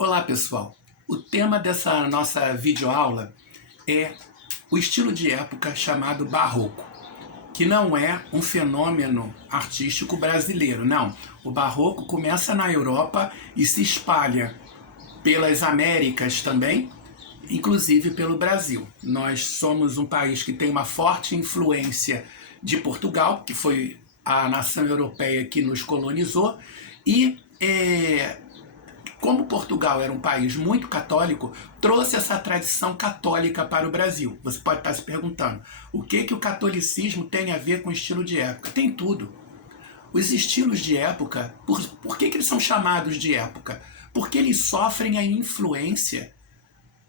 Olá pessoal, o tema dessa nossa videoaula é o estilo de época chamado barroco, que não é um fenômeno artístico brasileiro, não. O barroco começa na Europa e se espalha pelas Américas também, inclusive pelo Brasil. Nós somos um país que tem uma forte influência de Portugal, que foi a nação europeia que nos colonizou, e como Portugal era um país muito católico, trouxe essa tradição católica para o Brasil. Você pode estar se perguntando, o que o catolicismo tem a ver com o estilo de época? Tem tudo. Os estilos de época, por que eles são chamados de época? Porque eles sofrem a influência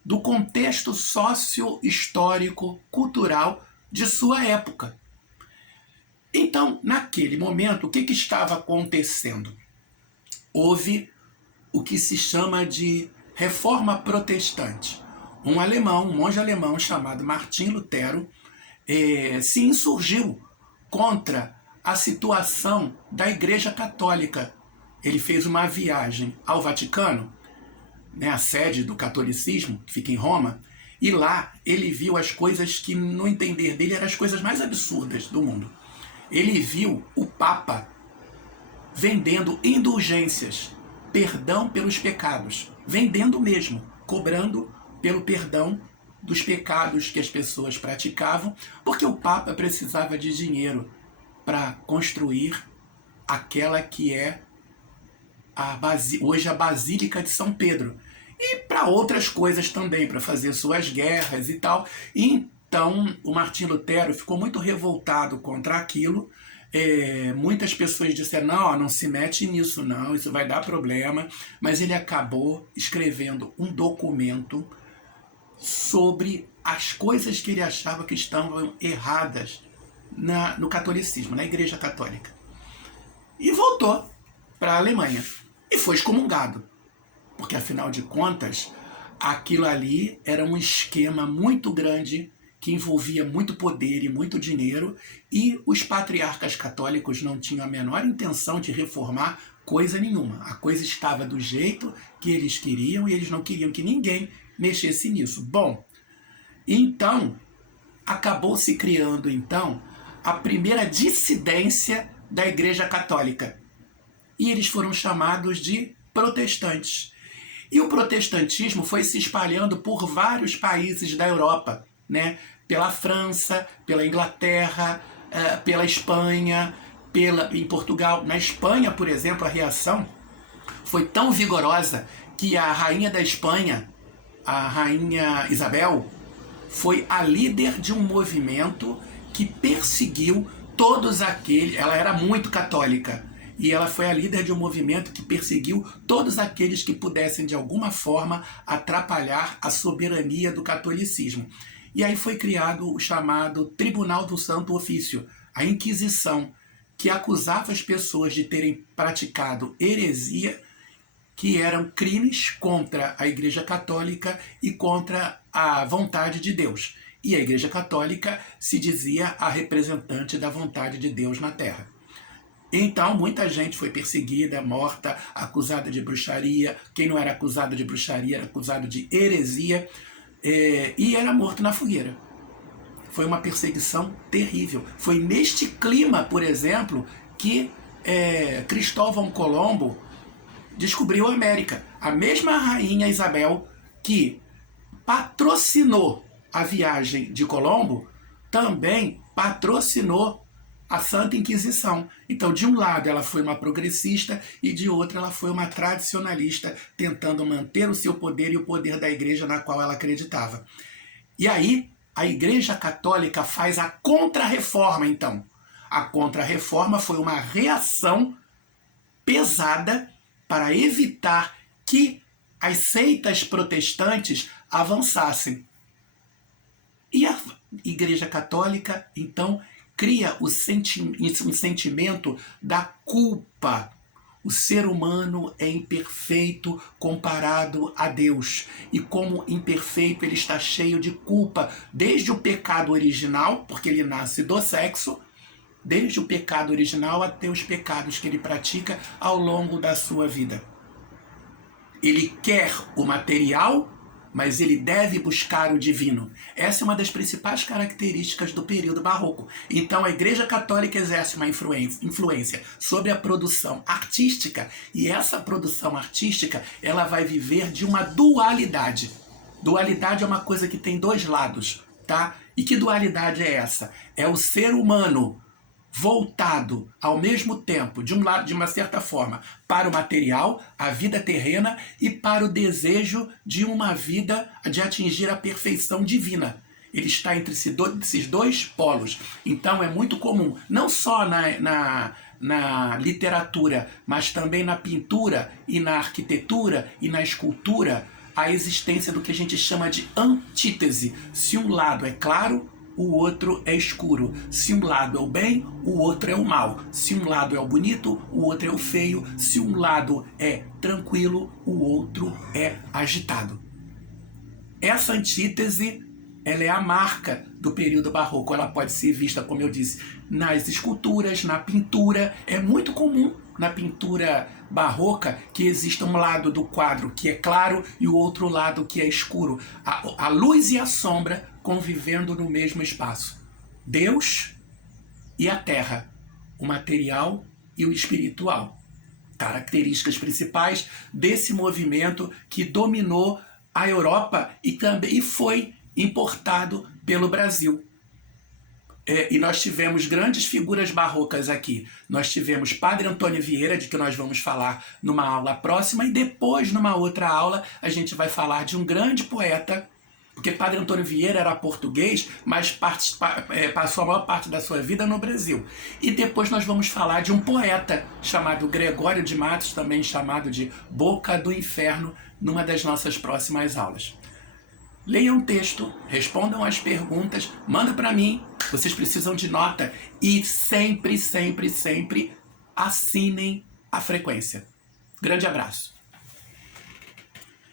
do contexto sócio-histórico, cultural de sua época. Então, naquele momento, o que estava acontecendo? Houve o que se chama de Reforma Protestante. Um monge alemão chamado Martim Lutero, se insurgiu contra a situação da Igreja Católica. Ele fez uma viagem ao Vaticano, a sede do catolicismo, que fica em Roma, e lá ele viu as coisas que, no entender dele, eram as coisas mais absurdas do mundo. Ele viu o Papa vendendo indulgências, perdão pelos pecados, vendendo mesmo, cobrando pelo perdão dos pecados que as pessoas praticavam, porque o Papa precisava de dinheiro para construir aquela que é hoje a Basílica de São Pedro, e para outras coisas também, para fazer suas guerras e tal. Então o Martim Lutero ficou muito revoltado contra aquilo. Muitas pessoas disseram, não se mete nisso não, isso vai dar problema, mas ele acabou escrevendo um documento sobre as coisas que ele achava que estavam erradas no catolicismo, na Igreja Católica, e voltou para a Alemanha e foi excomungado, porque afinal de contas aquilo ali era um esquema muito grande que envolvia muito poder e muito dinheiro, e os patriarcas católicos não tinham a menor intenção de reformar coisa nenhuma. A coisa estava do jeito que eles queriam e eles não queriam que ninguém mexesse nisso. Bom, então acabou se criando a primeira dissidência da Igreja Católica, e eles foram chamados de protestantes. E o protestantismo foi se espalhando por vários países da Europa, pela França, pela Inglaterra, pela Espanha, em Portugal. Na Espanha, por exemplo, a reação foi tão vigorosa que a rainha da Espanha, a rainha Isabel, foi a líder de um movimento que perseguiu todos aqueles. Ela era muito católica, e ela foi a líder de um movimento que perseguiu todos aqueles que pudessem de alguma forma atrapalhar a soberania do catolicismo. E aí foi criado o chamado Tribunal do Santo Ofício, a Inquisição, que acusava as pessoas de terem praticado heresia, que eram crimes contra a Igreja Católica e contra a vontade de Deus. E a Igreja Católica se dizia a representante da vontade de Deus na Terra. Então muita gente foi perseguida, morta, acusada de bruxaria. Quem não era acusado de bruxaria era acusado de heresia, e era morto na fogueira. Foi uma perseguição terrível. Foi neste clima, por exemplo, que Cristóvão Colombo descobriu a América. A mesma rainha Isabel que patrocinou a viagem de Colombo também patrocinou a Santa Inquisição. Então, de um lado ela foi uma progressista e de outro ela foi uma tradicionalista, tentando manter o seu poder e o poder da igreja na qual ela acreditava. E aí a Igreja Católica faz a Contra-Reforma, então. A Contra-Reforma foi uma reação pesada para evitar que as seitas protestantes avançassem. E a Igreja Católica, então, cria um sentimento da culpa. O ser humano é imperfeito comparado a Deus. E como imperfeito, ele está cheio de culpa, desde o pecado original, porque ele nasce do sexo, desde o pecado original até os pecados que ele pratica ao longo da sua vida. Ele quer o material, mas ele deve buscar o divino. Essa é uma das principais características do período barroco. Então a Igreja Católica exerce uma influência sobre a produção artística, e essa produção artística ela vai viver de uma dualidade. Dualidade é uma coisa que tem dois lados, tá? E que dualidade é essa? É o ser humano voltado ao mesmo tempo, de um lado, de uma certa forma, para o material, a vida terrena, e para o desejo de uma vida de atingir a perfeição divina. Ele está entre esses dois polos. Então é muito comum, não só na literatura, mas também na pintura e na arquitetura e na escultura, a existência do que a gente chama de antítese. Se um lado é claro, o outro é escuro. Se um lado é o bem, o outro é o mal. Se um lado é o bonito, o outro é o feio. Se um lado é tranquilo, o outro é agitado. Essa antítese, ela é a marca do período barroco. Ela pode ser vista, como eu disse, nas esculturas, na pintura. É muito comum na pintura barroca que exista um lado do quadro que é claro e o outro lado que é escuro. A luz e a sombra convivendo no mesmo espaço. Deus e a terra, o material e o espiritual. Características principais desse movimento que dominou a Europa e também foi importado pelo Brasil. E nós tivemos grandes figuras barrocas aqui. Nós tivemos Padre Antônio Vieira, de que nós vamos falar numa aula próxima, e depois, numa outra aula, a gente vai falar de um grande poeta, porque Padre Antônio Vieira era português, mas passou a maior parte da sua vida no Brasil. E depois nós vamos falar de um poeta chamado Gregório de Matos, também chamado de Boca do Inferno, numa das nossas próximas aulas. Leiam o texto, respondam as perguntas, manda para mim, vocês precisam de nota, e sempre, sempre, sempre assinem a frequência. Grande abraço.